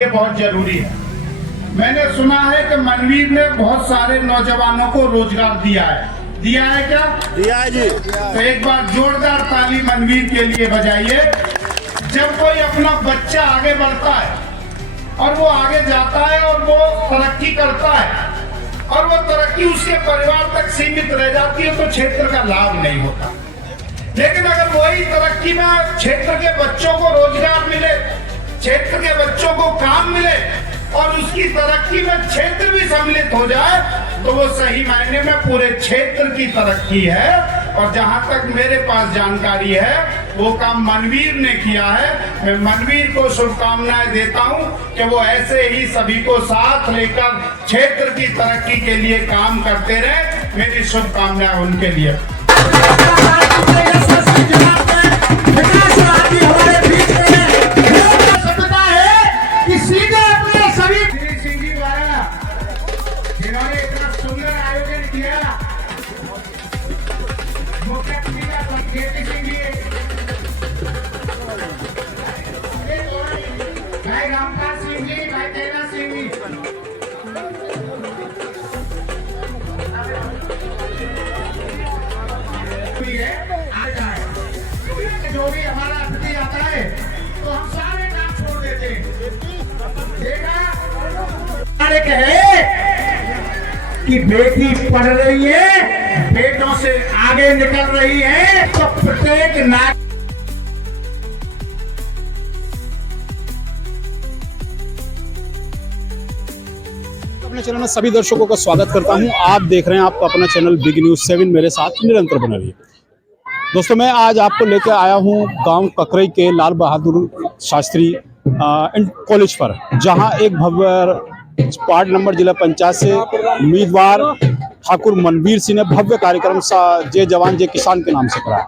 ये बहुत जरूरी है। मैंने सुना है कि मनवीर ने बहुत सारे नौजवानों को रोजगार दिया है क्या? दिया है जी। तो एक बार जोरदार ताली मनवीर के लिए बजाइए। जब कोई अपना बच्चा आगे बढ़ता है और वो आगे जाता है और वो तरक्की करता है और वो तरक्की उसके परिवार तक सीमित रह जाती है तो क्षेत्र का लाभ नहीं होता। लेकिन अगर वही तरक्की में क्षेत्र के बच्चों को रोजगार मिले, क्षेत्र के बच्चों को काम मिले और उसकी तरक्की में क्षेत्र भी सम्मिलित हो जाए तो वो सही मायने में पूरे क्षेत्र की तरक्की है। और जहां तक मेरे पास जानकारी है वो काम मनवीर ने किया है। मैं मनवीर को शुभकामनाएं देता हूं कि वो ऐसे ही सभी को साथ लेकर क्षेत्र की तरक्की के लिए काम करते रहे। मेरी शुभकामनाएं उनके लिए। जिन्होंने इतना सुंदर आयोजन किया, मुख्य अतिथि केपी सिंह जी, भाई रामपाल सिंह जी, भाई तेना सिंह जी, जो भी हमारा अतिथि आता है तो हम सारे काम छोड़ देते हैं। देखा कि बेटी पढ़ रही है, बेटों से आगे निकल रही है तो प्रत्येक नागरिक अपने चैनल में सभी दर्शकों का स्वागत करता हूं। आप देख रहे हैं आपका अपना चैनल बिग न्यूज 7, मेरे साथ निरंतर बने रहिए। दोस्तों, मैं आज आपको लेकर आया हूं गांव ककरई के लाल बहादुर शास्त्री कॉलेज पर, जहां एक भव्य वार्ड नंबर जिला पंचायत से उम्मीदवार ठाकुर मनवीर सिंह ने भव्य कार्यक्रम जय जवान जय किसान के नाम से कराया।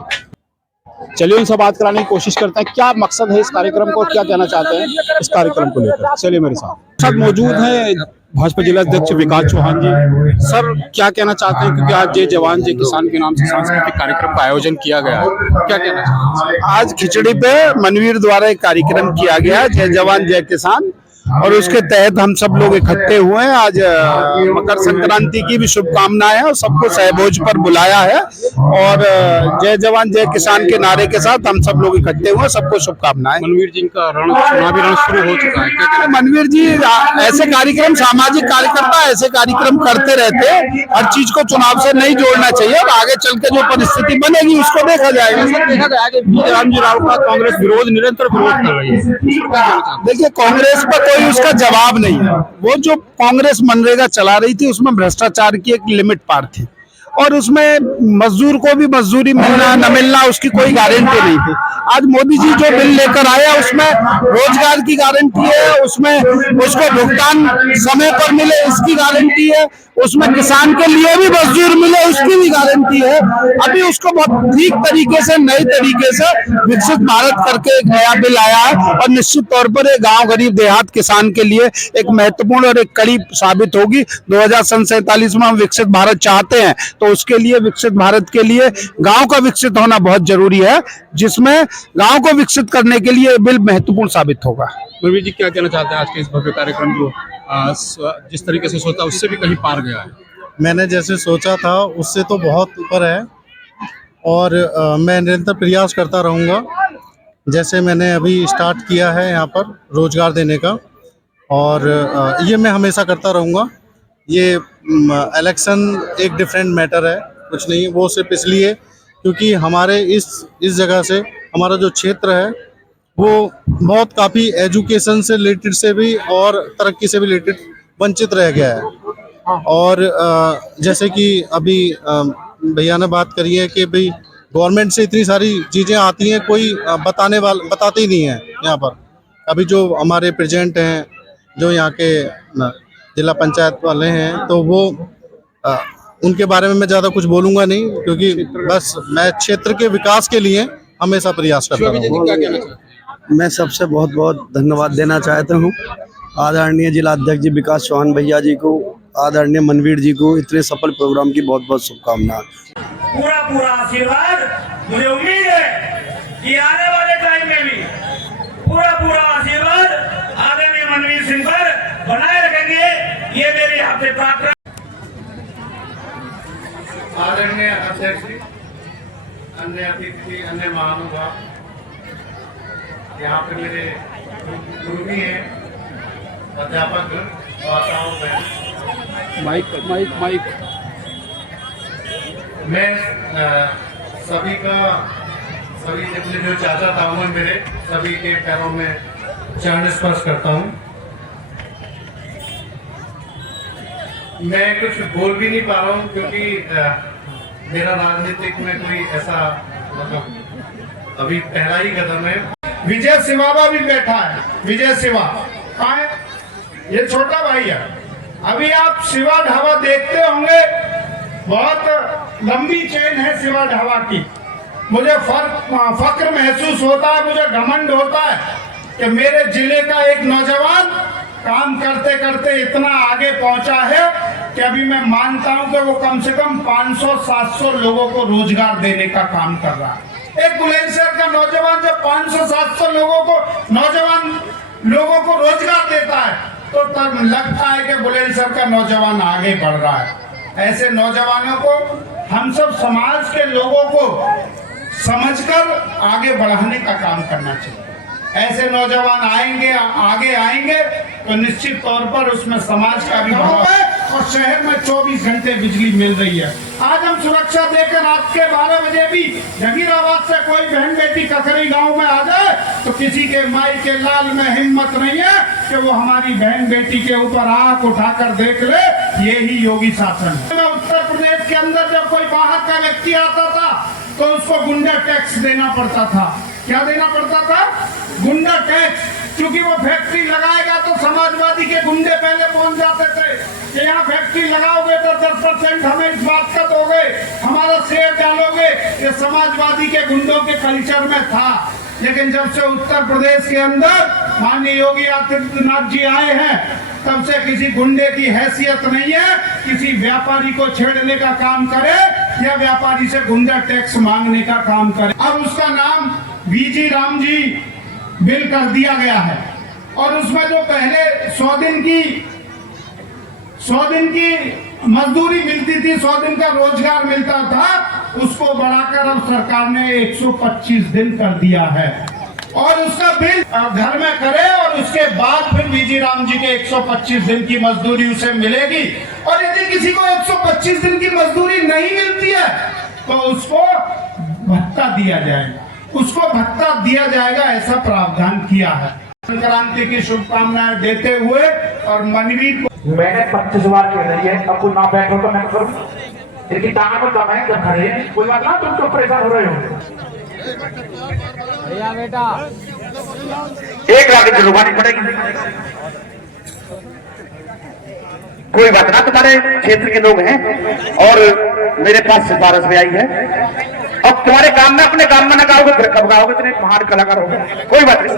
चलिए उनसे बात कराने की कोशिश करते हैं। क्या मकसद है इस कार्यक्रम को और क्या कहना चाहते हैं इस कार्यक्रम को लेकर। चलिए मेरे साथ मौजूद हैं भाजपा जिला अध्यक्ष विकास चौहान जी। सर, क्या कहना चाहते हैं, क्योंकि आज जय जवान जय किसान के नाम से सांस्कृतिक कार्यक्रम का आयोजन किया गया है, क्या कहना चाहते हैं? आज खिचड़ी पे मनवीर द्वारा एक कार्यक्रम किया गया जय जवान जय किसान, और उसके तहत हम सब लोग इकट्ठे हुए हैं। आज मकर संक्रांति की भी शुभकामनाएं हैं और सबको सहभोज पर बुलाया है और जय जवान जय किसान के नारे के साथ हम सब लोग इकट्ठे हुए हैं। सबको शुभकामनाएं। मनवीर जी का चुनावी रण शुरू हो चुका है, क्या कहना? मनवीर जी ऐसे कार्यक्रम, सामाजिक कार्यकर्ता ऐसे कार्यक्रम करते रहते हैं। हर चीज को चुनाव से नहीं जोड़ना चाहिए और आगे चल के जो परिस्थिति बनेगी उसको देखा जाएगा। देखा गया कि रामजी राव का कांग्रेस निरंतर विरोध कर रही है। देखिए, कांग्रेस पर कोई उसका जवाब नहीं है। वो जो कांग्रेस मनरेगा चला रही थी उसमें भ्रष्टाचार की एक लिमिट पार थी और उसमें मजदूर को भी मजदूरी मिलना न मिलना उसकी कोई गारंटी नहीं थी। आज मोदी जी जो बिल लेकर आया उसमें रोजगार की गारंटी है, उसमें उसको भुगतान समय पर मिले इसकी गारंटी है, उसमें किसान के लिए भी मजदूर मिले उसकी भी गारंटी है। अभी उसको बहुत ठीक तरीके से, नए तरीके से विकसित भारत करके एक नया बिल आया है और निश्चित तौर पर एक गांव गरीब देहात किसान के लिए एक महत्वपूर्ण और एक कड़ी साबित होगी। 2047 में हम विकसित भारत चाहते हैं तो उसके लिए, विकसित भारत के लिए गांव का विकसित होना बहुत जरूरी है, जिसमें गांव को विकसित करने के लिए बिल महत्वपूर्ण साबित होगा। मनवीर जी, क्या कहना चाहते हैं आज के इस भव्य कार्यक्रम को जिस तरीके से सोचा उससे भी कहीं पार गया है? मैंने जैसे सोचा था उससे तो बहुत ऊपर है और मैं निरंतर प्रयास करता रहूँगा। जैसे मैंने अभी स्टार्ट किया है यहाँ पर रोजगार देने का और ये मैं हमेशा करता रहूँगा। ये इलेक्शन एक डिफरेंट मैटर है, कुछ नहीं, वो सिर्फ इसलिए क्योंकि हमारे इस जगह से हमारा जो क्षेत्र है वो बहुत काफ़ी एजुकेशन से रिलेटेड से भी और तरक्की से भी रिलेटेड वंचित रह गया है। और जैसे कि अभी भैया ने बात करी है कि भाई गवर्नमेंट से इतनी सारी चीज़ें आती हैं, कोई बताते ही नहीं है यहाँ पर। अभी जो हमारे प्रेजेंट हैं, जो यहाँ के जिला पंचायत वाले हैं, तो वो उनके बारे में मैं ज़्यादा कुछ बोलूँगा नहीं, क्योंकि बस मैं क्षेत्र के विकास के लिए हमेशा प्रयास करता हूँ। मैं सबसे बहुत बहुत धन्यवाद देना चाहता हूँ आदरणीय जिला अध्यक्ष जी विकास चौहान भैया जी को, आदरणीय मनवीर जी को इतने सफल प्रोग्राम की बहुत बहुत शुभकामनाएं। पूरा आशीर्वाद मुझे उम्मीद है कि आने वाले टाइम में भी पूरा आशीर्वाद आदरणीय मनवीर सिंह पर बनाए रखेंगे, ये मेरी आपसे प्रार्थना। आदरणीय अध्यक्ष जी, अन्य अतिथि, अन्य महानुभाव, यहाँ पे मेरे गुरु भी हैं, अध्यापक, माताओं, बहन, माइक माइक माइक। मैं सभी जितने जो चाचा ताऊ मेरे सभी के पैरों में चरण स्पर्श करता हूँ। मैं कुछ बोल भी नहीं पा रहा हूँ क्योंकि मेरा राजनीतिक में कोई ऐसा मतलब अभी पहला ही कदम है। विजय सिवाबा भी बैठा है। विजय सिवा कहाँ है? ये छोटा भाई है। अभी आप शिवा ढाबा देखते होंगे, बहुत लंबी चेन है शिवा ढाबा की। मुझे फक्र महसूस होता है, मुझे घमंड होता है कि मेरे जिले का एक नौजवान काम करते करते इतना आगे पहुंचा है कि अभी मैं मानता हूं कि वो कम से कम 500-700 लोगों को रोजगार देने का काम कर रहा है। एक बुलंदशहर का नौजवान जब 500-700 नौजवान लोगों को रोजगार देता है तो तब लगता है कि बुलंदशहर का नौजवान आगे बढ़ रहा है। ऐसे नौजवानों को हम सब समाज के लोगों को समझकर आगे बढ़ाने का काम करना चाहिए। ऐसे नौजवान आएंगे, आगे आएंगे तो निश्चित तौर पर उसमें समाज का भी भाव है। और शहर में 24 घंटे बिजली मिल रही है। आज हम सुरक्षा देकर रात के 12 बजे भी जहीराबाद से कोई बहन बेटी ककरी गांव में आ जाए तो किसी के माई के लाल में हिम्मत नहीं है कि वो हमारी बहन बेटी के ऊपर आंख उठाकर देख ले। यही योगी शासन है। उत्तर प्रदेश के अंदर जब कोई बाहर का व्यक्ति आता था तो उसको गुंडा टैक्स देना पड़ता था। क्या देना पड़ता था? गुंडा टैक्स। क्योंकि वो फैक्ट्री लगाएगा तो समाजवादी के गुंडे पहले पहुंच जाते थे कि यहाँ फैक्ट्री लगाओगे तो 10% हमें इस बात का दोगे, हमारा शेयर डालोगे। ये समाजवादी के गुंडों के कल्चर में था। लेकिन जब से उत्तर प्रदेश के अंदर माननीय योगी आदित्यनाथ जी आए हैं तब से किसी गुंडे की हैसियत नहीं है किसी व्यापारी को छेड़ने का काम करे या व्यापारी से गुंडा टैक्स मांगने का काम करे। अब उसका नाम वीजी राम जी बिल कर दिया गया है और उसमें जो पहले 100 दिन की मजदूरी मिलती थी, 100 दिन का रोजगार मिलता था, उसको बढ़ाकर अब सरकार ने 125 दिन कर दिया है। और उसका बिल घर में करे और उसके बाद फिर वीजी राम जी के 125 दिन की मजदूरी उसे मिलेगी। और यदि किसी को 125 दिन की मजदूरी नहीं मिलती है तो उसको भत्ता दिया जाएगा, उसको भत्ता दिया जाएगा, ऐसा प्रावधान किया है। संक्रांति की शुभकामनाएं देते हुए और मनवीर को मैंने 25 बार कह रही है, अब कोई ना बैठो तो मैं करूँ। इनकी टांग में कमाएं जब खड़े हैं, कोई बात ना, तुम तो परेशान हो रहे हो। बेटा 1 लाख की जुर्मानी पड़ेगी। कोई बात ना, तुम्हारे क्षेत्र के लोग हैं और मेरे पास सिफारिश में आई है। अब तुम्हारे काम में अपने काम में न गाओगे फिर कब गाओगे? इतने महान कलाकार हो गए। कोई बात नहीं,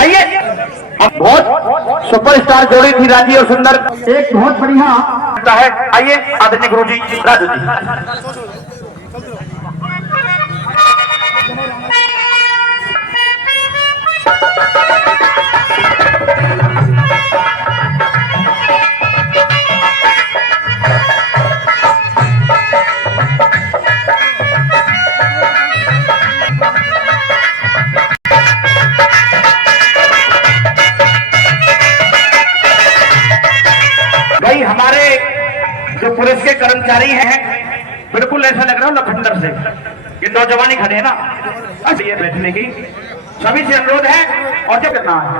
आइए। अब बहुत सुपरस्टार जोड़ी थी राजी और सुंदर, एक बहुत बढ़िया है। आइए आदरणीय गुरु जी राजू जी। भाई हमारे जो पुलिस के कर्मचारी हैं बिल्कुल ऐसा लग रहा है लखनऊ से, ये नौजवानी खड़े हैं ना, ये बैठने की सभी से अनुरोध है। और क्या करना है?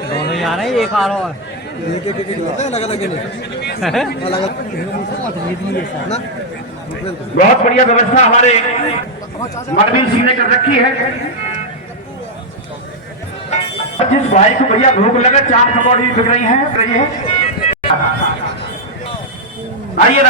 दोनों ही आ रहे हैं, एक आ रहा है। बहुत बढ़िया व्यवस्था हमारे मनवीर सिंह ने कर रखी है। जिस भाई को भैया भूख लगे, 4 पकौड़ी बिक रही है। आइए